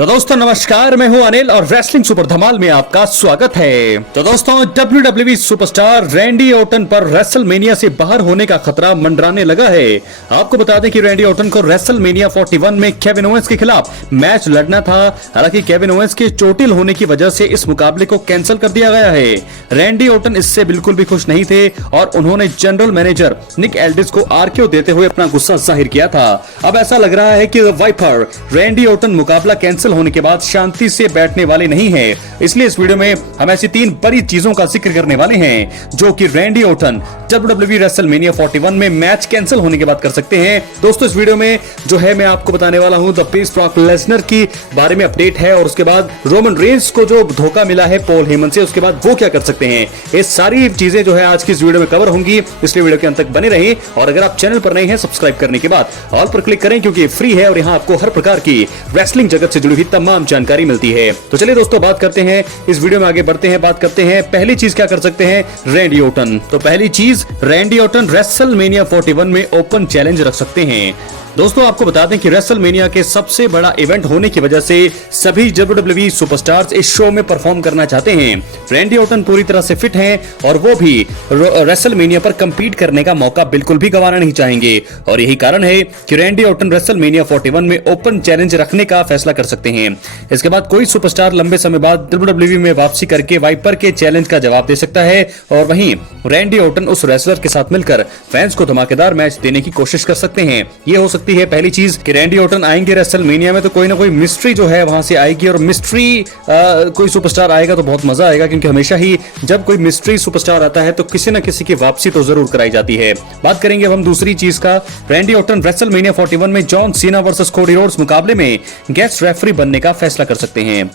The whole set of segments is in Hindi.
तो दोस्तों नमस्कार, मैं हूं अनिल और रेसलिंग सुपर धमाल में आपका स्वागत है। तो दोस्तों WWE सुपरस्टार रैंडी ऑर्टन पर रेसलमेनिया से बाहर होने का खतरा मंडराने लगा है। आपको बता दें कि रैंडी ऑर्टन को रेसलमेनिया 41 में केविन ओवेंस के खिलाफ मैच लड़ना था। हालांकि केविन ओवेंस के चोटिल होने की वजह से इस मुकाबले को कैंसिल कर दिया गया है। रैंडी ऑर्टन इससे बिल्कुल भी खुश नहीं थे और उन्होंने जनरल मैनेजर निक एल्डिस को आरक्यू देते हुए अपना गुस्सा जाहिर किया था। अब ऐसा लग रहा है कि वाइपर रैंडी ऑर्टन मुकाबला कैंसिल होने के बाद शांति से बैठने वाले नहीं हैं। इसलिए इस वीडियो में हम ऐसी 3 बड़ी चीजों का जिक्र करने वाले हैं जो कि रैंडी ऑर्टन WWE रेसलमेनिया 41 में मैच कैंसिल होने के बाद कर सकते हैं। दोस्तों इस वीडियो में जो है मैं आपको बताने वाला हूं द पीस ब्रॉक लेसनर की बारे में अपडेट है और उसके बाद रोमन रेंस को जो धोखा मिला है पॉल हेमन से, उसके बाद वो क्या कर सकते हैं। ये सारी चीजें जो है आज की इस वीडियो में कवर होंगी, इसलिए वीडियो के अंत तक बने रहें। और अगर आप चैनल पर नए हैं सब्सक्राइब करने के बाद ऑल पर क्लिक करें क्योंकि फ्री है और यहाँ आपको हर प्रकार की रेसलिंग जगत से जुड़ी हुई तमाम जानकारी मिलती है। तो चलिए दोस्तों बात करते हैं, इस वीडियो में आगे बढ़ते हैं, बात करते हैं पहली चीज क्या कर सकते हैं रैंडी ऑर्टन। तो पहली चीज, रैंडी ऑर्टन रेसलमेनिया 41 में ओपन चैलेंज रख सकते हैं। दोस्तों आपको बता दें कि रेसलमेनिया के सबसे बड़ा इवेंट होने की वजह से सभी WWE सुपरस्टार्स इस शो में परफॉर्म करना चाहते हैं। रैंडी ऑर्टन पूरी तरह से फिट हैं और वो भी रेसलमेनिया पर कंपीट करने का मौका बिल्कुल भी गंवाना नहीं चाहेंगे और यही कारण है कि रैंडी ऑर्टन रेसलमेनिया 41 में ओपन चैलेंज रखने का फैसला कर सकते हैं। इसके बाद कोई सुपरस्टार लंबे समय बाद WWE में वापसी करके वाइपर के चैलेंज का जवाब दे सकता है और वहीं रैंडी ऑर्टन उस रेसलर के साथ मिलकर फैंस को धमाकेदार मैच देने की कोशिश कर सकते हैं। ये हो सकती है पहली चीज कि रैंडी ऑर्टन आएंगे रेसलमेनिया में तो कोई ना कोई मिस्ट्री जो है वहां से आएगी और मिस्ट्री कोई सुपरस्टार आएगा तो बहुत मजा आएगा, क्योंकि हमेशा ही जब कोई मिस्ट्री सुपरस्टार आता है तो किसी न किसी की वापसी तो जरूर कराई जाती है। बात करेंगे अब हम दूसरी चीज का। रैंडी ऑर्टन रेसलमेनिया 41 में John Cena versus Cody Rhodes मुकाबले में गेस्ट रेफरी बनने का फैसला कर सकते हैं।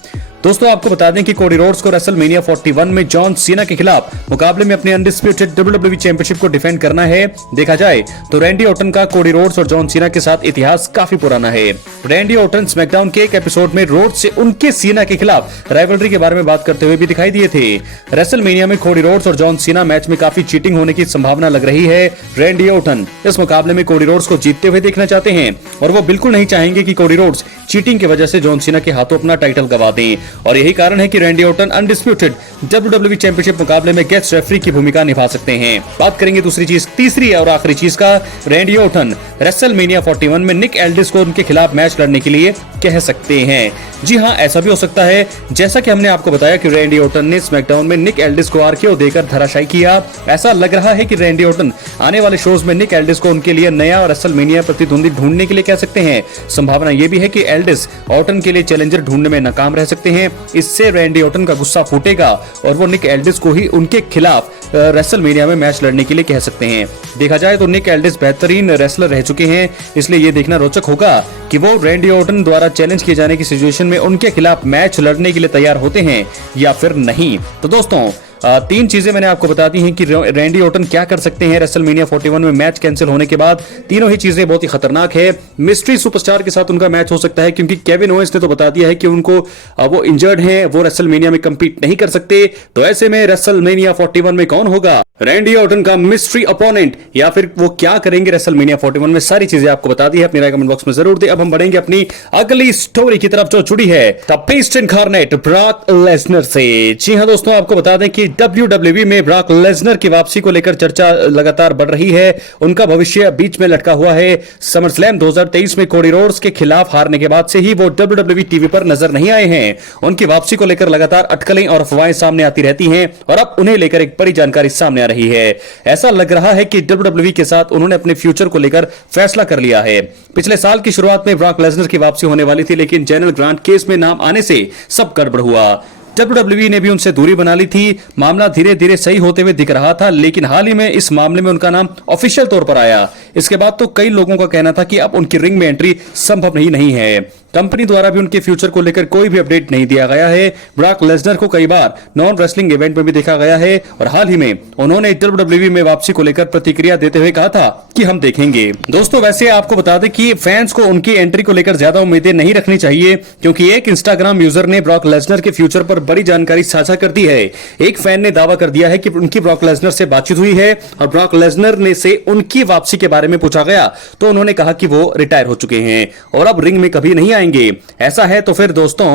दोस्तों आपको बता दें कि कोडी रोड्स को रेसलमेनिया 41 में जॉन सीना के खिलाफ मुकाबले में अपने अनडिस्प्यूटेड WWE चैंपियनशिप को डिफेंड करना है। देखा जाए तो रैंडी ऑर्टन का कोडी रोड्स और जॉन सीना के साथ इतिहास काफी पुराना है। रैंडी ऑर्टन स्मैकडाउन के एक एपिसोड में रोड्स से उनके सीना के खिलाफ राइवलरी के बारे में बात करते हुए भी दिखाई दिए थे। रेसलमेनिया में कोडी रोड्स और जॉन सीना मैच में काफी चीटिंग होने की संभावना लग रही है। रैंडी ऑर्टन इस मुकाबले में कोडी रोड्स को जीतते हुए देखना चाहते हैं और वो बिल्कुल नहीं चाहेंगे कि कोडी रोड्स चीटिंग की वजह से जॉन सीना के हाथों अपना टाइटल गवा दें और यही कारण है कि Randy Orton undisputed WWE championship मुकाबले में गेस्ट रेफरी की भूमिका निभा सकते हैं। बात करेंगे दूसरी चीज, तीसरी और आखिरी चीज का। रैंडी ऑर्टन रेसलमेनिया 41 में निक एल्डिस को उनके खिलाफ मैच लड़ने के लिए कह सकते हैं। जी हां, ऐसा भी हो सकता है जैसा कि हमने आपको बताया कि रैंडी ऑर्टन ने स्मैकडाउन में निक एल्डिस को आरक्यू देकर धराशायी किया। ऐसा लग रहा है कि रैंडी ऑर्टन आने वाले शोज में निक एल्डिस को उनके लिए नया रेसलमेनिया प्रतिद्वंदी ढूंढने के लिए कह सकते हैं। संभावना यह भी है कि एल्डिस ऑर्टन के लिए चैलेंजर ढूंढने में नाकाम रह सकते हैं। इससे रैंडी ऑर्टन का गुस्सा फूटेगा और वो निक एल्डिस को ही उनके खिलाफ रेसलमेनिया में मैच लड़ने के लिए कह सकते हैं। देखा जाए तो निक एल्डिस बेहतरीन रेसलर रह चुके हैं, इसलिए ये देखना रोचक होगा कि वो रैंडी ऑर्टन द्वारा चैलेंज किए जाने की सिचुएशन में उनके खिलाफ मैच लड़ने के लिए तैयार होते हैं या फिर नहीं। तो दोस्तों 3 चीजें मैंने आपको बता दी हैं कि रैंडी ऑर्टन क्या कर सकते हैं रेसलमेनिया 41 में मैच कैंसिल होने के बाद। तीनों ही चीजें बहुत ही खतरनाक है। मिस्ट्री सुपरस्टार के साथ उनका मैच हो सकता है क्योंकि केविन ओवेंस ने तो बता दिया है कि उनको वो इंजर्ड हैं, वो रेसलमेनिया में कंपीट नहीं कर सकते। तो ऐसे में रेसलमेनिया 41 में कौन होगा रैंडी ऑर्टन का मिस्ट्री अपोनेंट या फिर वो क्या करेंगे रेसलमेनिया 41 में, सारी चीजें आपको बता दी है। अपनी राय कमेंट बॉक्स में जरूर दे। अब हम बढ़ेंगे अपनी अगली स्टोरी की तरफ जो जुड़ी है the beast incarnate Brock Lesnar से। जी हां दोस्तों, आपको बता दें कि WWE में ब्रॉक लेसनर की वापसी को लेकर चर्चा लगातार बढ़ रही है। उनका भविष्य बीच में लटका हुआ है। समरस्लैम 2023 में कोडी रोड्स के खिलाफ हारने के बाद से ही वो WWE टीवी पर नजर नहीं आए हैं। उनकी वापसी को लेकर लगातार अटकलें और अफवाहें सामने आती रहती हैं और अब उन्हें लेकर एक बड़ी जानकारी सामने आ रही है। ऐसा लग रहा है कि WWE के साथ उन्होंने अपने फ्यूचर को लेकर फैसला कर लिया है। पिछले साल की शुरुआत में ब्रॉक लेसनर की वापसी होने वाली थी, लेकिन जनरल ग्रांट केस में नाम आने से सब गड़बड़ हुआ। WWE ने भी उनसे दूरी बना ली थी। मामला धीरे धीरे सही होते हुए दिख रहा था, लेकिन हाल ही में इस मामले में उनका नाम ऑफिशियल तौर पर आया। इसके बाद तो कई लोगों का कहना था कि अब उनकी रिंग में एंट्री संभव नहीं है। कंपनी द्वारा भी उनके फ्यूचर को लेकर कोई भी अपडेट नहीं दिया गया है। ब्रॉक लेसनर को कई बार नॉन रेसलिंग इवेंट में भी देखा गया है और हाल ही में उन्होंने WWE में वापसी को लेकर प्रतिक्रिया देते हुए कहा था कि हम देखेंगे। दोस्तों वैसे आपको बता दें कि फैंस को उनकी एंट्री को लेकर ज्यादा उम्मीदें नहीं रखनी चाहिए, क्योंकि एक इंस्टाग्राम यूजर ने ब्रॉक लेसनर के फ्यूचर पर बड़ी जानकारी साझा कर दी है। एक फैन ने दावा कर दिया है कि उनकी ब्रॉक लेसनर से बातचीत हुई है और ब्रॉक लेसनर ने से उनकी वापसी के बारे में पूछा गया तो उन्होंने कहा कि वो रिटायर हो चुके हैं और अब रिंग में कभी नहीं आएंगे। जाएंगे। ऐसा है तो फिर दोस्तों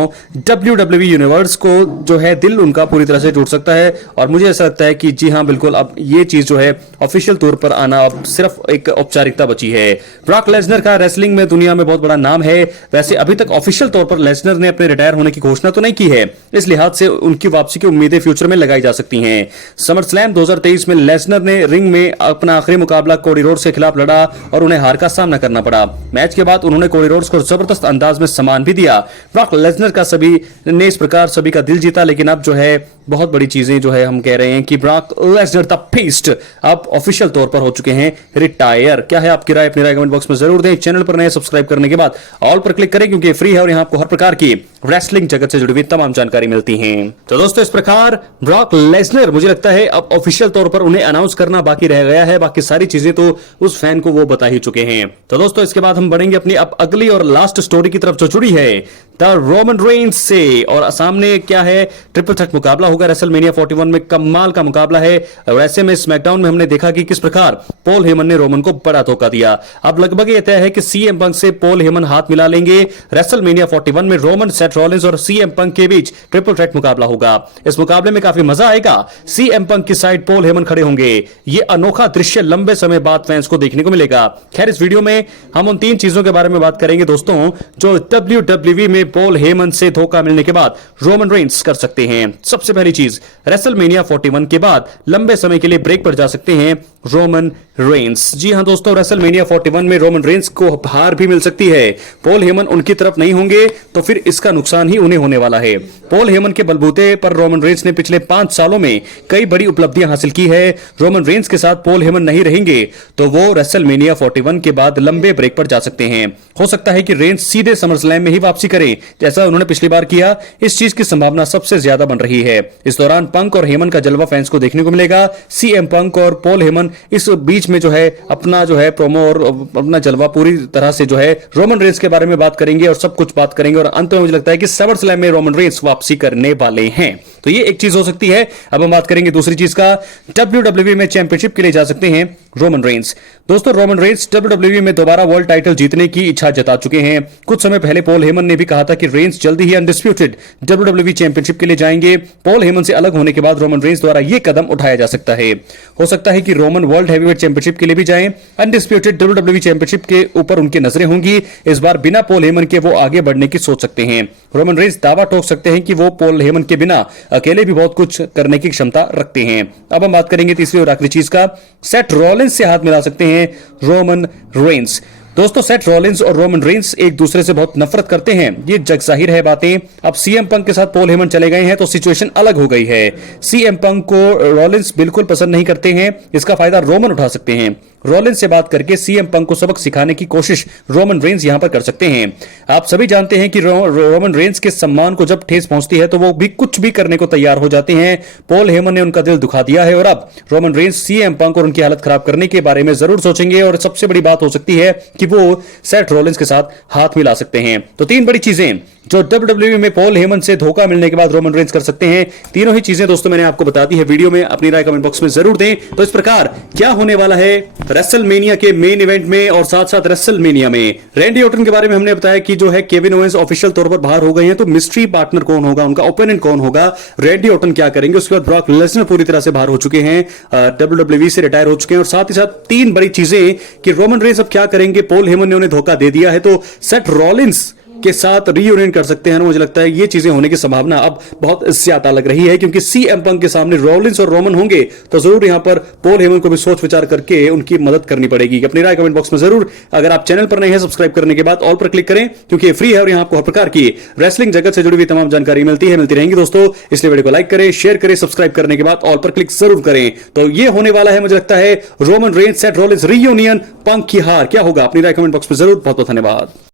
WWE यूनिवर्स को जो है दिल उनका पूरी तरह से टूट सकता है, और मुझे ऐसा लगता है कि जी हां बिल्कुल अब ये चीज जो है ऑफिशियल तौर पर आना अब सिर्फ एक औपचारिकता बची है। ब्रॉक लेसनर का रेसलिंग में दुनिया में बहुत बड़ा नाम है। वैसे अभी तक ऑफिशियल तौर पर लेसनर ने अपने रिटायर होने की घोषणा तो नहीं की है, इस लिहाज से उनकी वापसी की उम्मीदें फ्यूचर में लगाई जा सकती हैं। समर स्लैम 2023 में लेसनर ने रिंग में अपना आखिरी मुकाबला कोडी रोड्स के खिलाफ लड़ा और उन्हें हार का सामना करना पड़ा। मैच के बाद उन्होंने कोडी रोड्स को जबरदस्त अंदाज में सम्मान भी दिया। ब्रॉक लेसनर का सभी ने इस प्रकार सभी का दिल जीता, लेकिन अब जो है बहुत बड़ी चीजें जो है हम कह रहे हैं कि ब्रॉक लेसनर द बीस्ट अब ऑफिशियल तौर पर हो चुके हैं रिटायर। क्या है आपकी राय? अपनी राय कमेंट बॉक्स में जरूर दें। चैनल पर नए सब्सक्राइब करने के बाद ऑल पर क्लिक करें, क्योंकि फ्री है और यहां आपको हर प्रकार की रेसलिंग जगत से जुड़ी हुई तमाम जानकारी मिलती है। तो दोस्तों इस प्रकार ब्रॉक लेसनर मुझे लगता है अब ऑफिशियल तौर पर उन्हें अनाउंस करना बाकी रह गया है, बाकी सारी चीजें तो उस फैन को वो बता ही चुके हैं। तो दोस्तों इसके बाद हम बढ़ेंगे अपनी अब अगली और लास्ट स्टोरी की तरफ जो जुड़ी है द रोमन रेंस से, और सामने क्या है ट्रिपल थ्रेट मुकाबला होगा रेसलमेनिया 41 में। कमाल का मुकाबला है, और ऐसे में स्मैकडाउन में हमने देखा कि किस प्रकार पॉल हेमन ने रोमन को बड़ा धोखा दिया। अब लगभग यह तय है कि सीएम पंक से पॉल हेमन हाथ मिला लेंगे। रेसलमेनिया 41 में रोमन, सेथ रॉलिंस और सीएम पंक के बीच ट्रिपल थ्रेट मुकाबला होगा। इस मुकाबले में काफी मजा आएगा। सीएम पंक की साइड पॉल हेमन खड़े होंगे। यह अनोखा दृश्य लंबे समय बाद फैंस को देखने को मिलेगा। खैर इस वीडियो में हम उन 3 चीजों के बारे में बात करेंगे दोस्तों जो WWE में पॉल हेमन से धोखा मिलने के बाद रोमन रेंस कर सकते हैं। सबसे पहली चीज, रेसलमेनिया 41 के बाद लंबे समय के लिए ब्रेक पर जा सकते हैं रोमन रेंस। जी हां दोस्तों, रेसलमेनिया 41 में रोमन रेंस को हार भी मिल सकती है। पॉल हेमन उनकी तरफ नहीं होंगे तो फिर इसका नुकसान ही उन्हें होने वाला है। पॉल हेमन के बलबूते पर रोमन रेंस ने पिछले 5 सालों में कई बड़ी उपलब्धियां हासिल की है। रोमन रेंस के साथ पॉल हेमन नहीं रहेंगे तो वो रेसलमेनिया 41 के बाद लंबे ब्रेक पर जा सकते हैं। हो सकता है कि रेंस सीधे समरस्लैम में ही वापसी करें जैसा उन्होंने पिछली बार किया। इस चीज की संभावना सबसे ज्यादा बन रही है। इस दौरान पंक और हेमन का जलवा फैंस को देखने को मिलेगा। सीएम पंक और पॉल हेमन इस बीच में जो है अपना जो है प्रोमो और अपना जलवा पूरी तरह से जो है रोमन रेंस के बारे में बात करेंगे और सब कुछ बात करेंगे, और अंत में मुझे लगता है कि समरस्लैम में रोमन रेंस वापसी करने वाले हैं। तो ये एक चीज हो सकती है। अब हम बात करेंगे दूसरी चीज का, WWE में चैंपियनशिप के लिए जा सकते हैं रोमन रेंस। दोस्तों रोमन रेंस WWE में दोबारा वर्ल्ड टाइटल जीतने की इच्छा जता चुके हैं। कुछ समय पहले पॉल हेमन ने भी कहा था कि रेंस जल्दी ही अनडिस्प्यूटेड WWE चैंपियनशिप के लिए जाएंगे। पॉल हेमन से अलग होने के बाद रोमन रेंस द्वारा यह कदम उठाया जा सकता है। हो सकता है कि रोमन वर्ल्ड हैवीवेट चैंपियनशिप के लिए भी जाएं। अनडिस्प्यूटेड WWE चैंपियनशिप के ऊपर उनकी नजरें होंगी। इस बार बिना पॉल हेमन के वो आगे बढ़ने की सोच सकते हैं। रोमन रेंस दावा ठोक सकते हैं कि वो पॉल हेमन के बिना अकेले भी बहुत कुछ करने की क्षमता रखते हैं। अब हम बात करेंगे तीसरी और आखिरी चीज का, सेथ रॉलिंस से हाथ मिला सकते हैं रोमन रेंस। दोस्तों सेथ रॉलिंस और रोमन रेंस एक दूसरे से बहुत नफरत करते हैं, ये जग जाहिर है बातें। अब सीएम पंक के साथ पॉल हेमन चले गए हैं तो सिचुएशन अलग हो गई है। सीएम पंक को रॉलिंस बिल्कुल पसंद नहीं करते हैं, इसका फायदा रोमन उठा सकते हैं। रॉलिंस से बात करके सीएम पंक को सबक सिखाने की कोशिश रोमन रेंस यहां पर कर सकते हैं। आप सभी जानते हैं कि रोमन रेंस के सम्मान को जब ठेस पहुंचती है तो वो भी कुछ भी करने को तैयार हो जाते हैं। पॉल हेमन ने उनका दिल दुखा दिया है और अब रोमन रेंस सीएम पंक और उनकी हालत खराब करने के बारे में जरूर सोचेंगे, और सबसे बड़ी बात हो सकती है कि वो सेथ रॉलिंस के साथ हाथ मिला सकते हैं। तो 3 बड़ी चीजें जो WWE में पॉल हेमन से धोखा मिलने के बाद रोमन रेंस कर सकते हैं। तीनों ही चीजें दोस्तों मैंने आपको बता दी है वीडियो में। अपनी राय कमेंट बॉक्स में जरूर दें। तो इस प्रकार क्या होने वाला है रेसलमेनिया के मेन इवेंट में और साथ साथ रेसलमेनिया में। रैंडी ऑर्टन के बारे में हमने बताया कि जो है केविन ओवेंस ऑफिशियल तौर पर बाहर हो गए हैं, तो मिस्ट्री पार्टनर कौन होगा, उनका ओपोनेंट कौन होगा, रैंडी ऑर्टन क्या करेंगे। उसके बाद ब्रॉक लेसनर पूरी तरह से बाहर हो चुके हैं, WWE से रिटायर हो चुके हैं, और साथ ही साथ 3 बड़ी चीजें कि रोमन रेंस अब क्या करेंगे। पॉल हेमन ने उन्हें धोखा दे दिया है तो सेथ रॉलिंस के साथ रीयूनियन कर सकते हैं। मुझे लगता है ये चीजें होने की संभावना अब बहुत ज्यादा लग रही है, क्योंकि सीएम पंक के सामने रॉलिंस और रोमन होंगे तो जरूर यहां पर पॉल हेमन को भी सोच विचार करके उनकी मदद करनी पड़ेगी। अपनी राय कमेंट बॉक्स में जरूर, अगर आप चैनल पर नए हैं सब्सक्राइब करने के बाद ऑल पर क्लिक करें, क्योंकि ये फ्री है और यहां आपको हर प्रकार की रेसलिंग जगत से जुड़ी हुई तमाम जानकारी मिलती रहेंगी दोस्तों। इसलिए वीडियो को लाइक करें, शेयर करें, सब्सक्राइब करने के बाद ऑल पर क्लिक जरूर करें। तो ये होने वाला है मुझे लगता है Roman Reigns Seth Rollins reunion, Punk की हार। क्या होगा अपनी राय कमेंट बॉक्स में जरूर। बहुत बहुत धन्यवाद।